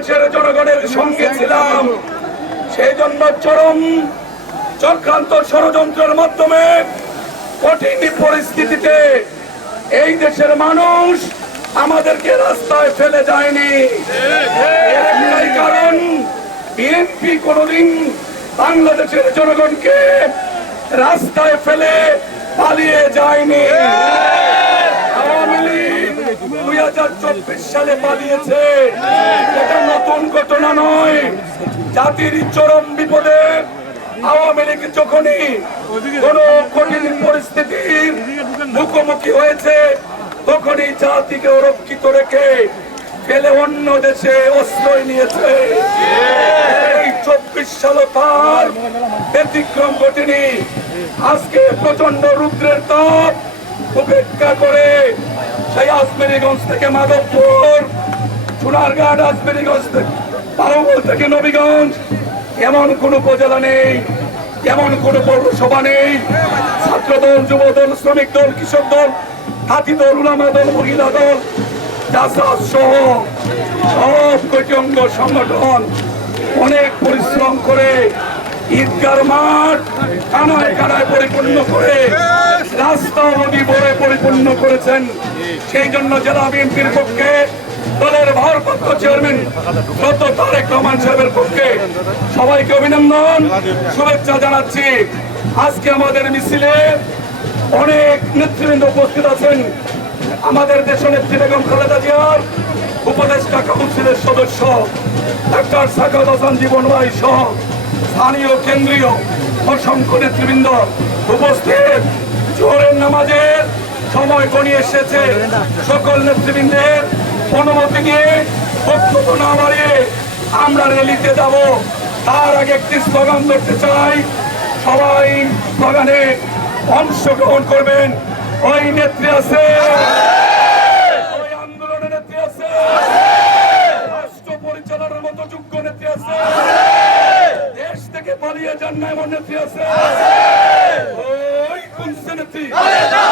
বাংলাদেশের জনগণের সঙ্গে ছিলাম। সেই জন্য চরম চক্রান্ত ষড়যন্ত্রের মাধ্যমে কঠিন পরিস্থিতিতে এই দেশের মানুষ আমাদেরকে রাস্তায় ফেলে যায়নি। কারণ বিএনপি কোনদিন বাংলাদেশের জনগণকে রাস্তায় ফেলে পালিয়ে যায়নি আওয়ামী লীগ দুই হাজার চব্বিশ সালে পালিয়েছে এটা নতুন ঘটনা নয়। জাতির চরম বিপদে আওয়ামী লীগ যখনই কোন কঠিন পরিস্থিতির মুখোমুখি হয়েছে, তখনই জাতিকে রক্ষিত রেখে ফেলে অন্য দেশে অস্ত্রই নিয়েছে। চব্বিশ সাল তার ব্যতিক্রম ঘটেনি। আজকে প্রচণ্ড রুদ্রের তাপ উপেক্ষা করে সেই আসমেরিগঞ্জ থেকে মাধবপুর সোনারঘাট আসমেরিগঞ্জ থেকে বারোবল থেকে নবীগঞ্জ। এমন কোন উপজেলা নেই, এমন কোন পৌরসভা নেই। ছাত্র দল যুব দল শ্রমিক দল, কৃষক দল, হাতি দল, উলামা দল, মহিলা দল চাষাদ সহ সব অঙ্গ সংগঠন অনেক পরিশ্রম করে ঈদগার মাঠ কানায় কানায় পরিপূর্ণ করে রাস্তা বলে পরিপূর্ণ করেছেন। সেই জন্য জেলা বিএনপির পক্ষে দলের ভারপ্রাপ্ত চেয়ারম্যান ডক্টর তারেক রহমান সাহেবের পক্ষে সবাইকে অভিনন্দন, শুভেচ্ছা জানাচ্ছি। আজকে আমাদের মিছিলে অনেক নেতৃবৃন্দ উপস্থিত আছেন। আমাদের দেশ নেত্রী বেগম খালেদা জিয়ার উপদেষ্টা কাউন্সিলের সদস্য, ডাক্তার সাকাত হাসান জীবন ভাই সহ স্থানীয় কেন্দ্রীয় অসংখ্য নেতৃবৃন্দ উপস্থিত। জোহরের নামাজের সময় গণিয়ে এসেছে। সকল নেতৃবৃন্দের অনুমতি নিয়ে বক্তব্য না বাড়িয়ে আমরা র্যালিতে যাব। তার আগে একটি স্লোগান ধরতে চাই। সবাই স্লোগানে অংশগ্রহণ করবেন। ওই নেত্রী আছে। ওই আন্দোলনের রাষ্ট্র পরিচালনার মতো দেশ থেকে পালিয়ে যান না নেত্রী আছে। ওই কোন সে নেত্রী খালেদা